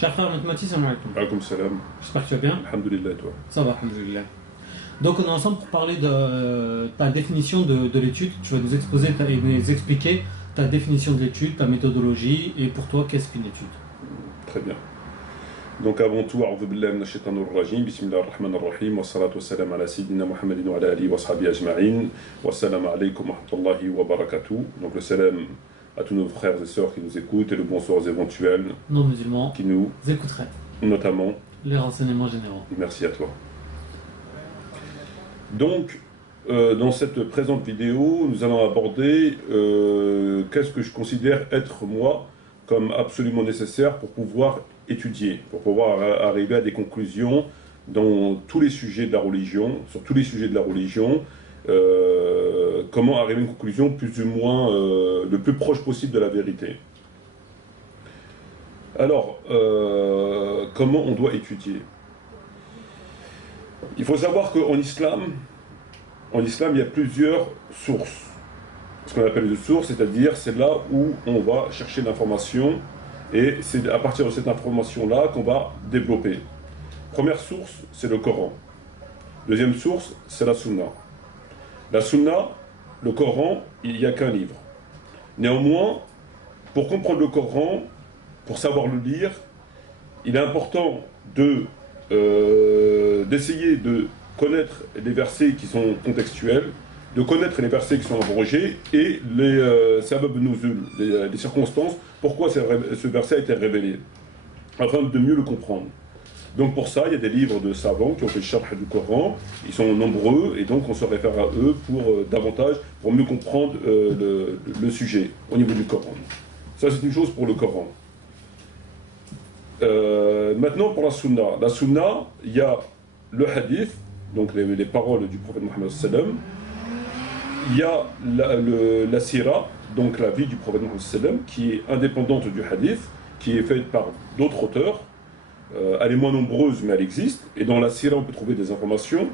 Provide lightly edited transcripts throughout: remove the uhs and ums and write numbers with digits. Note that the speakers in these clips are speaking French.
Cher frère Matmati, salam alaikum. Alaikum salam. J'espère que tu vas bien. Alhamdulillah, toi. Ça va, alhamdulillah. Donc on est ensemble pour parler de ta définition de l'étude. Tu vas nous exposer et nous expliquer ta définition de l'étude, ta méthodologie et pour toi qu'est-ce qu'une étude. Très bien. Donc avant tout, a'udhu billahi minash shaitanir rajim, bismillahir rahmanir rahim, wa salatu wa salam ala sayyidina Muhammadin wa ala alihi wa sahbihi ajma'in, wa salam alaykum wa rahmatullahi wa barakatuh. Donc le salam à tous nos frères et sœurs qui nous écoutent et le bonsoir aux éventuels non musulmans qui nous écouteraient notamment les renseignements généraux. Merci à toi. Donc, dans cette présente vidéo, nous allons aborder qu'est-ce que je considère être moi comme absolument nécessaire pour pouvoir étudier, pour pouvoir arriver à des conclusions dans tous les sujets de la religion, sur tous les sujets de la religion, comment arriver à une conclusion plus ou moins le plus proche possible de la vérité. Alors, comment on doit étudier? Il faut savoir qu'en islam, il y a plusieurs sources. Ce qu'on appelle les sources, c'est-à-dire c'est là où on va chercher l'information et c'est à partir de cette information-là qu'on va développer. Première source, c'est le Coran. Deuxième source, c'est la Sunna. La Sunna, le Coran, il n'y a qu'un livre. Néanmoins, pour comprendre le Coran, pour savoir le lire, il est important d'essayer de connaître les versets qui sont contextuels, de connaître les versets qui sont abrogés et les sabab nuzul, les circonstances, pourquoi ce verset a été révélé, afin de mieux le comprendre. Donc pour ça, il y a des livres de savants qui ont fait le sharh du Coran, ils sont nombreux et donc on se réfère à eux pour davantage, pour mieux comprendre le sujet au niveau du Coran. Ça c'est une chose pour le Coran. Maintenant pour la Sunna. La Sunna, il y a le hadith, donc les paroles du prophète Mohammed sallam. Il y a la sira, donc la vie du prophète Mohammed sallam, qui est indépendante du hadith, qui est faite par d'autres auteurs. Elle est moins nombreuse, mais elle existe. Et dans la sira, on peut trouver des informations.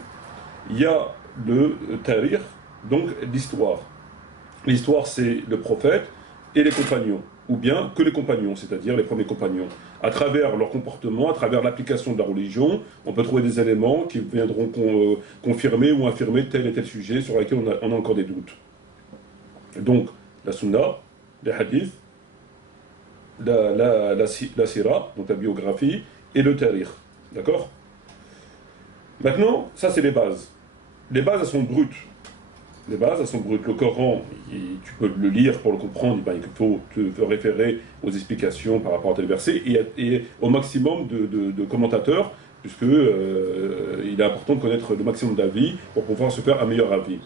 Il y a le tarikh, donc l'histoire. L'histoire, c'est le prophète et les compagnons, ou bien que les compagnons, c'est-à-dire les premiers compagnons. À travers leur comportement, à travers l'application de la religion, on peut trouver des éléments qui viendront confirmer ou infirmer tel et tel sujet sur lequel on a encore des doutes. Donc, la sunna, les hadiths, la sira, donc la biographie, et le tarikh. D'accord? Maintenant, ça c'est les bases. Les bases, elles sont brutes. Les bases, elles sont brutes. Le Coran, tu peux le lire pour le comprendre, il faut te référer aux explications par rapport à tel verset et au maximum de commentateurs, puisque il est important de connaître le maximum d'avis pour pouvoir se faire un meilleur avis.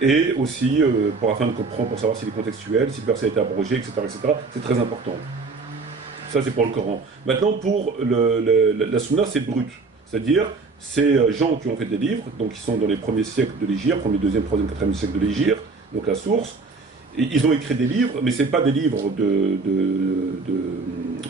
Et aussi, afin de comprendre, pour savoir s'il est contextuel, si le verset a été abrogé, etc., c'est très important. Ça, c'est pour le Coran. Maintenant, pour la Sunna, c'est brut. C'est-à-dire, ces gens qui ont fait des livres, donc qui sont dans les premiers siècles de l'Hégire, premier, deuxième, troisième, quatrième siècle de l'Hégire, donc la source, et ils ont écrit des livres, mais ce n'est pas des livres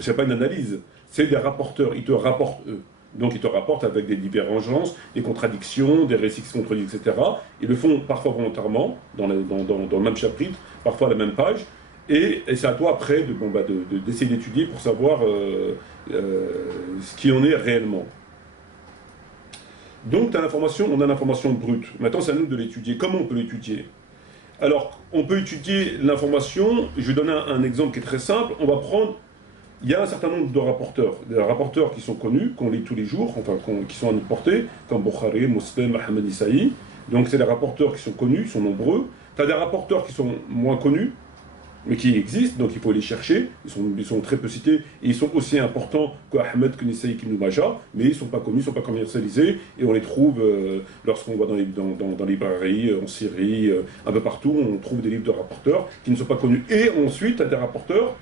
c'est pas une analyse, c'est des rapporteurs, ils te rapportent eux. Donc ils te rapportent avec des divergences, des contradictions, des récits qui se contredisent, etc. Ils le font parfois volontairement, dans le même chapitre, parfois à la même page, et c'est à toi après d'essayer d'étudier pour savoir ce qui en est réellement. Donc on a l'information brute. Maintenant c'est à nous de l'étudier. Comment on peut l'étudier? Alors on peut étudier l'information, je vais donner un exemple qui est très simple. On va prendre, il y a un certain nombre de rapporteurs, des rapporteurs qui sont connus, qu'on lit tous les jours, enfin qui sont à notre portée, comme Bukhari, Muslim, Ahmed Isaï. Donc c'est des rapporteurs qui sont connus, sont nombreux. Tu as des rapporteurs qui sont moins connus, mais qui existent, donc il faut les chercher, ils sont très peu cités, et ils sont aussi importants qu'Ahmed, que Nisaï, qu'Ibn Majah, mais ils ne sont pas connus, ils ne sont pas commercialisés, et on les trouve lorsqu'on va dans les librairies, en Syrie, un peu partout, on trouve des livres de rapporteurs qui ne sont pas connus. Et ensuite, il y a des rapporteurs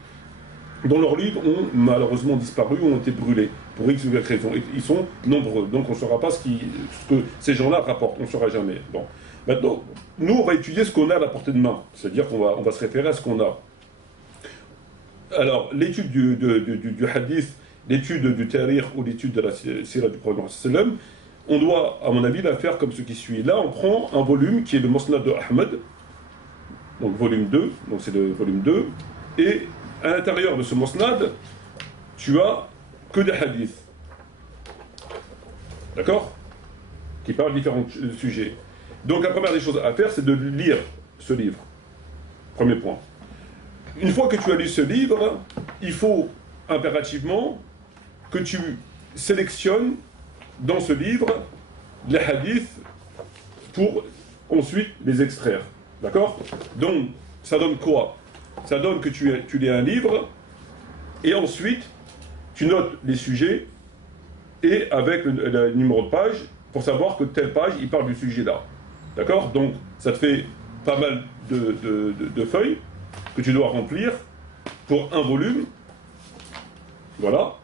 dont leurs livres ont malheureusement disparu ou ont été brûlés, pour X ou Y raison. Ils sont nombreux, donc on ne saura pas ce que ces gens-là rapportent, on ne saura jamais. Bon. Maintenant, nous, on va étudier ce qu'on a à la portée de main, c'est-à-dire qu'on va se référer à ce qu'on a. Alors, l'étude du hadith, l'étude du tarikh ou l'étude de la sira du prophète sallam, on doit, à mon avis, la faire comme ce qui suit. Là, on prend un volume qui est le Musnad de Ahmed, donc volume 2, donc c'est le volume 2, et à l'intérieur de ce Musnad, tu as que des hadiths. D'accord? Qui parlent de différents sujets. Donc la première des choses à faire, c'est de lire ce livre. Premier point. Une fois que tu as lu ce livre, il faut impérativement que tu sélectionnes dans ce livre les hadiths pour ensuite les extraire. D'accord? Donc, ça donne quoi? Ça donne que tu lis un livre et ensuite tu notes les sujets et avec le numéro de page pour savoir que telle page, il parle du sujet là. D'accord? Donc, ça te fait pas mal de feuilles que tu dois remplir pour un volume. Voilà.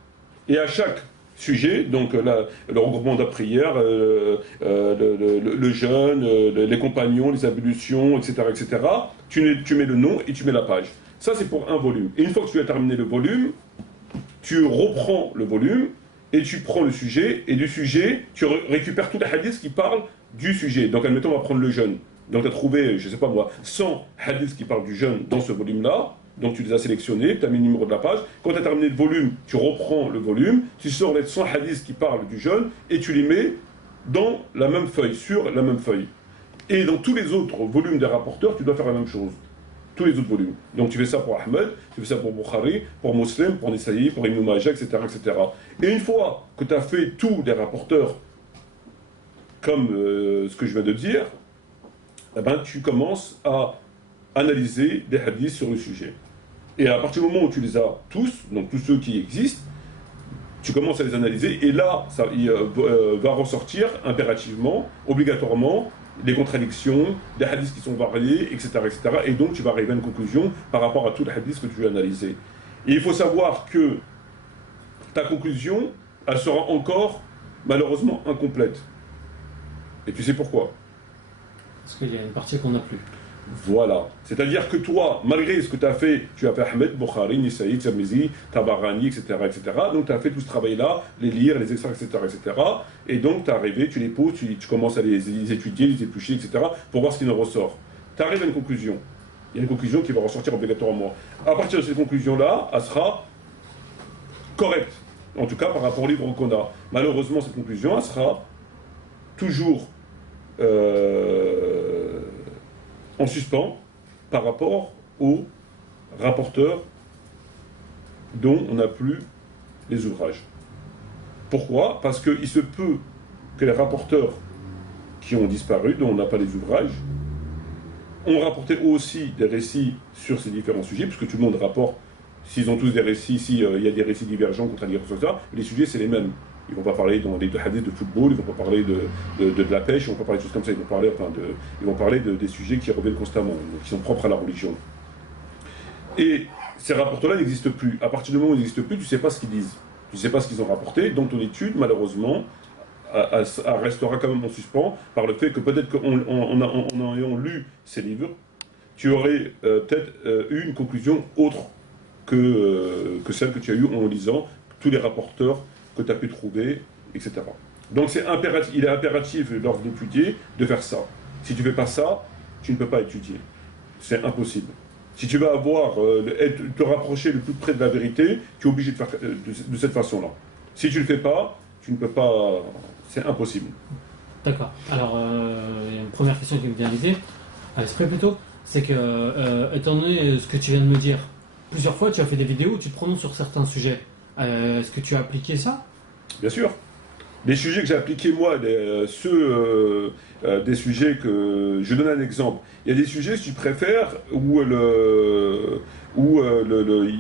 Et à chaque sujet, donc le regroupement de la prière, le jeûne, les compagnons, les ablutions, etc., tu mets le nom et tu mets la page. Ça, c'est pour un volume. Et une fois que tu as terminé le volume, tu reprends le volume et tu prends le sujet, et du sujet, tu récupères tous les hadiths qui parlent du sujet. Donc, admettons, on va prendre le jeûne. Donc, tu as trouvé, je ne sais pas moi, 100 hadiths qui parlent du jeûne dans ce volume-là. Donc, tu les as sélectionnés, tu as mis le numéro de la page. Quand tu as terminé le volume, tu reprends le volume, tu sors les 100 hadiths qui parlent du jeûne, et tu les mets dans la même feuille, sur la même feuille. Et dans tous les autres volumes des rapporteurs, tu dois faire la même chose. Tous les autres volumes. Donc tu fais ça pour Ahmed, tu fais ça pour Bukhari, pour Muslim, pour Nisaï, pour Ibn Majah, etc., etc. Et une fois que tu as fait tous les rapporteurs comme ce que je viens de dire, eh ben, tu commences à analyser des hadiths sur le sujet. Et à partir du moment où tu les as tous, donc tous ceux qui existent, tu commences à les analyser et là, ça va ressortir impérativement, obligatoirement, des contradictions, des hadiths qui sont variés, etc., etc. Et donc, tu vas arriver à une conclusion par rapport à tous les hadiths que tu veux analyser. Et il faut savoir que ta conclusion, elle sera encore, malheureusement, incomplète. Et tu sais pourquoi? Parce qu'il y a une partie qu'on n'a plus. Voilà. C'est-à-dire que toi, malgré ce que tu as fait Ahmed, Bukhari, Nisaï, Tirmizi, Tabarani, etc., etc. Donc tu as fait tout ce travail-là, les lire, les extraire, etc., etc. Et donc tu es arrivé, tu les poses, tu commences à les étudier, les éplucher, etc. pour voir ce qui en ressort. Tu arrives à une conclusion. Il y a une conclusion qui va ressortir obligatoirement. À partir de cette conclusion-là, elle sera correcte. En tout cas, par rapport au livre qu'on a. Malheureusement, cette conclusion, elle sera toujours en suspens par rapport aux rapporteurs dont on n'a plus les ouvrages. Pourquoi? Parce qu'il se peut que les rapporteurs qui ont disparu, dont on n'a pas les ouvrages, ont rapporté aussi des récits sur ces différents sujets, puisque tout le monde rapporte, s'ils ont tous des récits, s'il y a des récits divergents, contradictoires, etc., les sujets c'est les mêmes. Ils ne vont pas parler dans les deux hadiths de football, ils ne vont pas parler de la pêche, ils ne vont pas parler de choses comme ça, ils vont parler des sujets qui reviennent constamment, donc qui sont propres à la religion. Et ces rapporteurs-là n'existent plus. À partir du moment où ils n'existent plus, tu ne sais pas ce qu'ils disent. Tu ne sais pas ce qu'ils ont rapporté, donc ton étude, malheureusement, elle restera quand même en suspens par le fait que peut-être qu'en ayant lu ces livres, tu aurais peut-être eu une conclusion autre que celle que tu as eue en lisant tous les rapporteurs que tu as pu trouver, etc. Donc il est impératif lors d'étudier de faire ça. Si tu ne fais pas ça, tu ne peux pas étudier. C'est impossible. Si tu veux te rapprocher le plus près de la vérité, tu es obligé de faire de cette façon-là. Si tu ne le fais pas, tu ne peux pas. C'est impossible. D'accord. Alors, il y a une première question qui me vient à l'idée, à l'esprit plutôt, c'est que, étant donné ce que tu viens de me dire, plusieurs fois tu as fait des vidéos où tu te prononces sur certains sujets. Est-ce que tu as appliqué ça? Bien sûr. Les sujets que j'ai appliqués, moi, des sujets que... Je donne un exemple. Il y a des sujets, si tu préfères, où il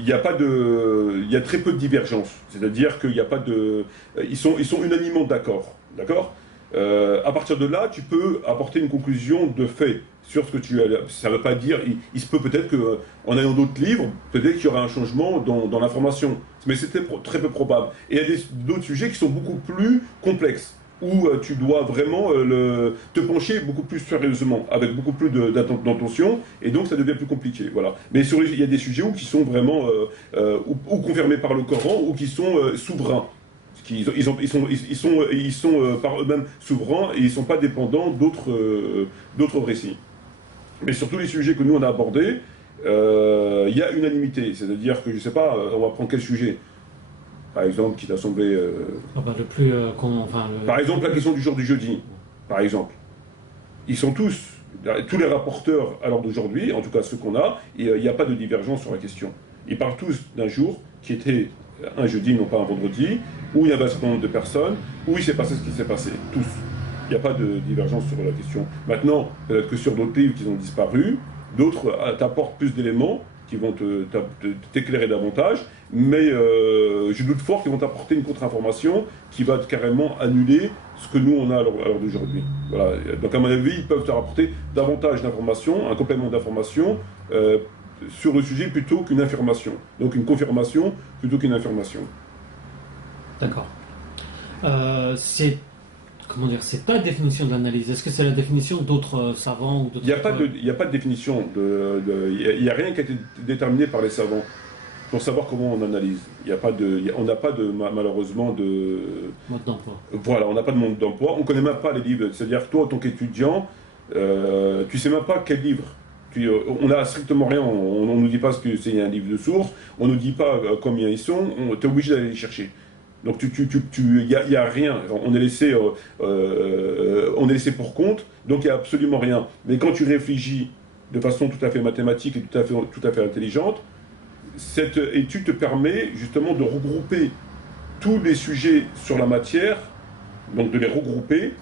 y a pas de... Il y a très peu de divergence. C'est-à-dire qu'il n'y a pas de... Ils sont unanimement d'accord. D'accord? À partir de là, tu peux apporter une conclusion de fait sur ce que tu as. Ça ne veut pas dire. Il se peut peut-être qu'en ayant d'autres livres, peut-être qu'il y aura un changement dans l'information. Mais c'est très peu probable. Et il y a d'autres sujets qui sont beaucoup plus complexes, où tu dois vraiment te pencher beaucoup plus sérieusement, avec beaucoup plus d'intention, et donc ça devient plus compliqué. Voilà. Mais il y a des sujets qui sont vraiment ou confirmés par le Coran, ou qui sont souverains. Ils sont par eux-mêmes souverains et ils ne sont pas dépendants d'autres récits. Mais sur tous les sujets que nous on a abordés, il y a unanimité. C'est-à-dire que, je ne sais pas, on va prendre quel sujet? par exemple, qui t'a semblé... Le plus... Par exemple, la question du jour du jeudi, par exemple. Ils sont tous les rapporteurs à l'heure d'aujourd'hui, en tout cas ceux qu'on a, il n'y a pas de divergence sur la question. Ils parlent tous d'un jour qui était un jeudi, non pas un vendredi, où il y avait un certain nombre de personnes, où il s'est passé ce qui s'est passé. Tous. Il n'y a pas de divergence sur la question. Maintenant, peut-être que sur d'autres livres qui ont disparu, d'autres t'apportent plus d'éléments qui vont t'éclairer davantage, mais je doute fort qu'ils vont t'apporter une contre-information qui va carrément annuler ce que nous on a à l'heure d'aujourd'hui. Voilà. Donc à mon avis, ils peuvent te rapporter davantage d'informations, un complément d'informations sur le sujet plutôt qu'une affirmation. Donc une confirmation plutôt qu'une affirmation. D'accord. C'est ta définition de l'analyse. Est-ce que c'est la définition d'autres savants ou d'autres... Il n'y a pas de définition. Il n'y a rien qui a été déterminé par les savants pour savoir comment on analyse. On n'a pas malheureusement de mode d'emploi. Voilà, on n'a pas de mode d'emploi. On ne connaît même pas les livres. C'est-à-dire toi, en tant qu'étudiant, tu ne sais même pas quel livre. On n'a strictement rien. On ne nous dit pas que c'est un livre de source. On ne nous dit pas combien ils sont. Tu es obligé d'aller les chercher. Donc il y a rien. On est laissé pour compte. Donc il n'y a absolument rien. Mais quand tu réfléchis de façon tout à fait mathématique et tout à fait intelligente, cette étude te permet justement de regrouper tous les sujets sur la matière, donc de les regrouper,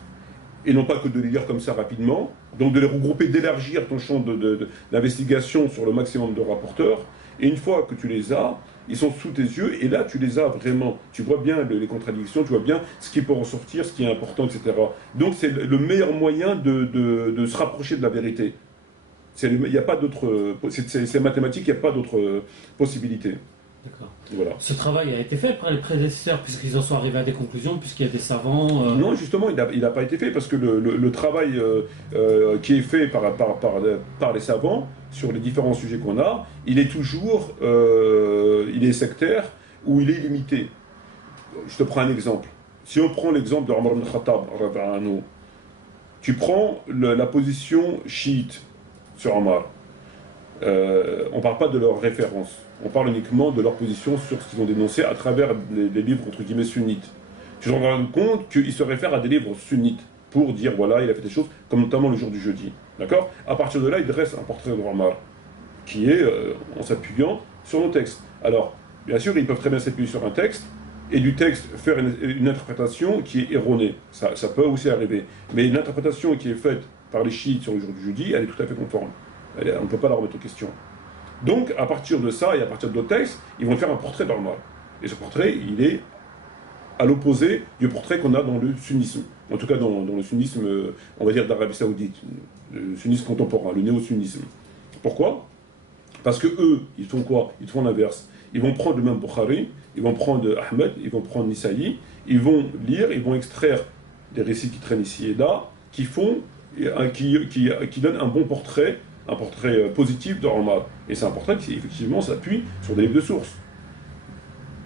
et non pas que de les lire comme ça rapidement, donc de les regrouper, d'élargir ton champ d'investigation sur le maximum de rapporteurs, et une fois que tu les as, ils sont sous tes yeux, et là tu les as vraiment, tu vois bien les contradictions, tu vois bien ce qui peut ressortir, ce qui est important, etc. Donc c'est le meilleur moyen de se rapprocher de la vérité. Il n'y a pas d'autre... C'est mathématique, il n'y a pas d'autre possibilité. D'accord. Voilà. Ce travail a été fait par les prédécesseurs, puisqu'ils en sont arrivés à des conclusions, puisqu'il y a des savants... Non, justement, il n'a pas été fait, parce que le travail qui est fait par les savants, sur les différents sujets qu'on a, il est toujours... il est sectaire, ou il est limité. Je te prends un exemple. Si on prend l'exemple de Omar ibn Khattab, tu prends la position chiite sur Omar. On ne parle pas de leur référence. On parle uniquement de leur position sur ce qu'ils ont dénoncé à travers les livres, entre guillemets, sunnites. Tu te rends compte qu'ils se réfèrent à des livres sunnites pour dire, voilà, il a fait des choses, comme notamment le jour du jeudi. D'accord? À partir de là, il dresse un portrait de Omar, qui est en s'appuyant sur nos textes. Alors, bien sûr, ils peuvent très bien s'appuyer sur un texte, et du texte faire une interprétation qui est erronée. Ça peut aussi arriver. Mais une interprétation qui est faite par les chiites sur le jour du jeudi, elle est tout à fait conforme. On ne peut pas la remettre en question. Donc, à partir de ça et à partir d'autres textes, ils vont faire un portrait d'Omar. Et ce portrait, il est à l'opposé du portrait qu'on a dans le sunnisme. En tout cas, dans le sunnisme, on va dire, d'Arabie Saoudite. Le sunnisme contemporain, le néo-sunnisme. Pourquoi? Parce que eux, ils font quoi? Ils font l'inverse. Ils vont prendre le même Bukhari, ils vont prendre Ahmed, ils vont prendre Nisaï, ils vont lire, ils vont extraire des récits qui traînent ici et là, qui donnent un bon portrait, un portrait positif de Omar. Et c'est un portrait qui, effectivement, s'appuie sur des livres de sources.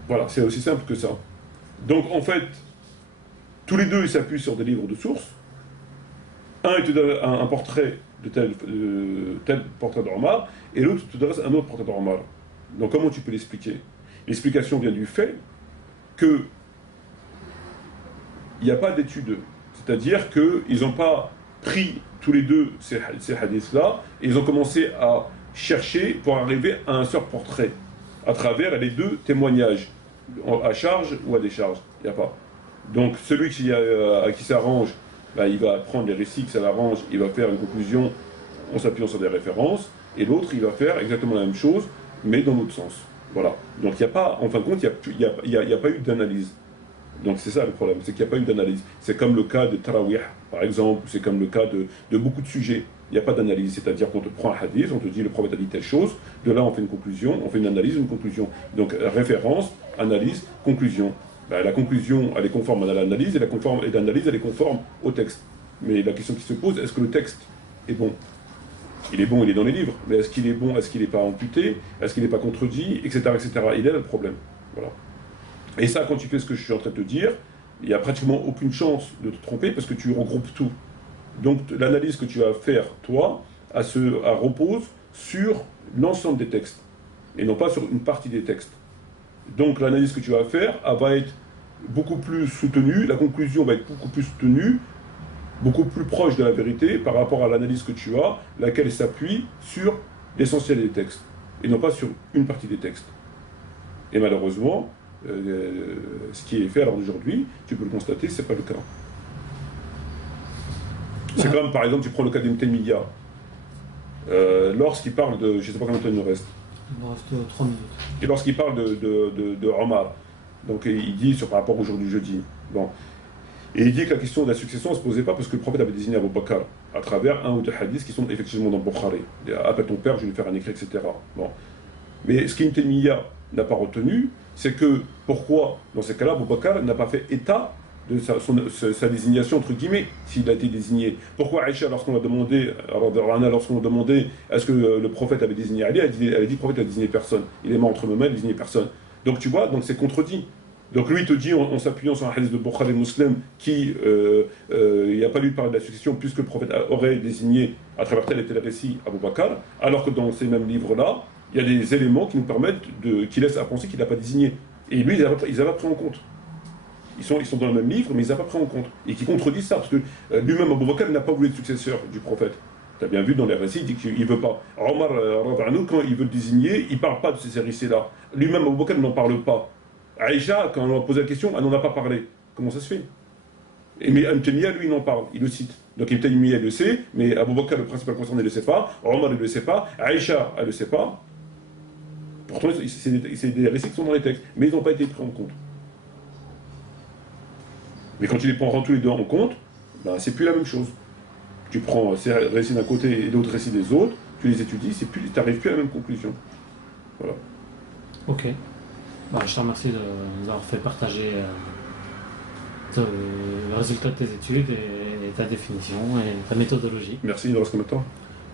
Voilà, c'est aussi simple que ça. Donc, en fait, tous les deux, ils s'appuient sur des livres de sources. Un, il te donne un portrait de tel portrait d'Omar, et l'autre te dresse un autre portrait d'Omar. Donc, comment tu peux l'expliquer? L'explication vient du fait que il n'y a pas d'études. C'est-à-dire qu'ils n'ont pas pris tous les deux ces hadiths-là, et ils ont commencé à chercher pour arriver à un seul portrait, à travers les deux témoignages, à charge ou à décharge. Il n'y a pas. Donc celui à qui s'arrange, bah, il va prendre les récits que ça l'arrange, il va faire une conclusion en s'appuyant sur des références, et l'autre, il va faire exactement la même chose, mais dans l'autre sens. Voilà. Donc il n'y a pas, en fin de compte, il n'y a pas eu d'analyse. Donc c'est ça le problème, c'est qu'il n'y a pas eu d'analyse. C'est comme le cas de Tarawih, par exemple, c'est comme le cas de beaucoup de sujets. Il n'y a pas d'analyse, c'est-à-dire qu'on te prend un hadith, on te dit le prophète a dit telle chose, de là on fait une conclusion, on fait une analyse, une conclusion. Donc référence, analyse, conclusion. Ben, la conclusion, elle est conforme à l'analyse, et l'analyse, elle est conforme au texte. Mais la question qui se pose, est-ce que le texte est bon? Il est bon, il est dans les livres, mais est-ce qu'il est bon, est-ce qu'il n'est pas amputé, est-ce qu'il n'est pas contredit, etc., etc. Il est là le problème. Voilà. Et ça, quand tu fais ce que je suis en train de te dire, il n'y a pratiquement aucune chance de te tromper parce que tu regroupes tout. Donc l'analyse que tu vas faire, toi, repose sur l'ensemble des textes, et non pas sur une partie des textes. Donc l'analyse que tu vas faire, elle va être beaucoup plus soutenue, la conclusion va être beaucoup plus soutenue, beaucoup plus proche de la vérité par rapport à l'analyse que tu as, laquelle s'appuie sur l'essentiel des textes, et non pas sur une partie des textes. Et malheureusement, ce qui est fait alors aujourd'hui, tu peux le constater, c'est pas le cas. C'est comme, par exemple, tu prends le cas d'Ibn Taymiyyah, lorsqu'il parle de, je ne sais pas combien de temps il nous reste. Il me reste 3 minutes. Et lorsqu'il parle de Omar, donc il dit par rapport au jour du jeudi, bon, et il dit que la question de la succession ne se posait pas parce que le prophète avait désigné Abu Bakr à travers un ou deux hadiths qui sont effectivement dans le Bukhari. Appelle ton père, je vais lui faire un écrit, etc. Bon. Mais ce qu'Ibn Taymiyyah n'a pas retenu, c'est que pourquoi, dans ces cas-là, Abu Bakr n'a pas fait état de sa désignation, entre guillemets, s'il a été désigné. Pourquoi Aïcha, lorsqu'on a demandé, est-ce que le prophète avait désigné Ali, elle a dit le prophète a désigné personne. Il est mort entre mes mains, il n'a désigné personne. Donc tu vois, donc c'est contredit. Donc lui il te dit, en s'appuyant sur un hadith de Bukhari Muslim, qui il n'y a pas lieu de parler de la succession, puisque le prophète aurait désigné à travers tel et tel récit Abu Bakr, alors que dans ces mêmes livres-là, il y a des éléments qui nous permettent, qui laissent à penser qu'il n'a pas désigné. Et lui, ils n'avaient pas pris en compte. Ils sont dans le même livre, mais ils n'avaient pas pris en compte. Et qui contredisent ça, parce que lui-même, Abu Bakr, n'a pas voulu être successeur du prophète. Tu as bien vu dans les récits, il dit qu'il ne veut pas. Omar, quand il veut le désigner, il ne parle pas de ces récits-là. Lui-même, Abu Bakr, n'en parle pas. Aïcha, quand on lui a posé la question, elle n'en a pas parlé. Comment ça se fait? Mais Ibn Taymiyyah, lui, il en parle, il le cite. Donc Ibn Taymiyyah, il le sait, mais Abu Bakr, le principal concerné, il ne le sait pas. Omar, il ne le sait pas. Aïcha, elle ne le sait pas. Pourtant, c'est des récits qui sont dans les textes, mais ils n'ont pas été pris en compte. Mais quand tu les prends tous les deux en compte, ben, c'est plus la même chose. Tu prends ces récits d'un côté et d'autres récits des autres, tu les étudies, tu n'arrives plus à la même conclusion. Voilà. Ok. Bah, je te remercie de nous avoir fait partager le résultat de tes études et ta définition et ta méthodologie. Merci, il nous reste combien de temps?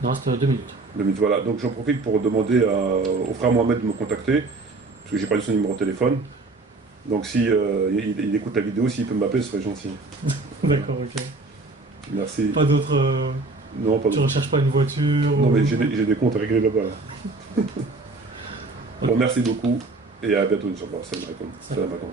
Il nous reste 2 minutes. 2 minutes, voilà. Donc j'en profite pour demander au frère Mohamed de me contacter, parce que j'ai pas eu son numéro de téléphone. Donc si il écoute la vidéo, s'il peut m'appeler, ce serait gentil. D'accord, ok. Merci. Pas d'autres... Non, pas Tu d'autres. recherches pas une voiture Non, ou... mais j'ai des comptes à régler là-bas. Bon, merci beaucoup et à bientôt, Inch'Allah. Salam alaikum. Salam alaikum.